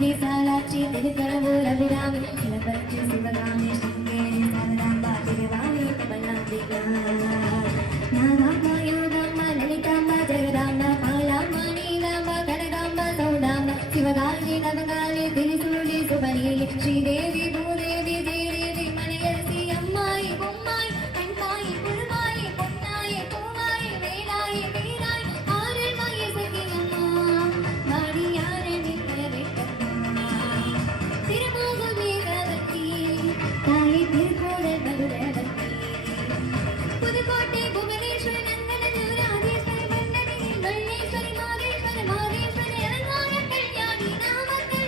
விசாலாட்சி திருக்கடவுள் அபிராமி சிவபக்தி சிவகாமி சிங்கேரி சாரதாம்பா திருவாமி தமிழ்நாட்டிகா நாகாம்பா யோகாம்பா லலிதாம்பா ஜெகதாம்பா மாலாம்பா நீலாம்பா கனகாம்பா சௌடாம்பா சிவகாளி நவகாளி திரிசூலி சுபநீலி ஸ்ரீதேவி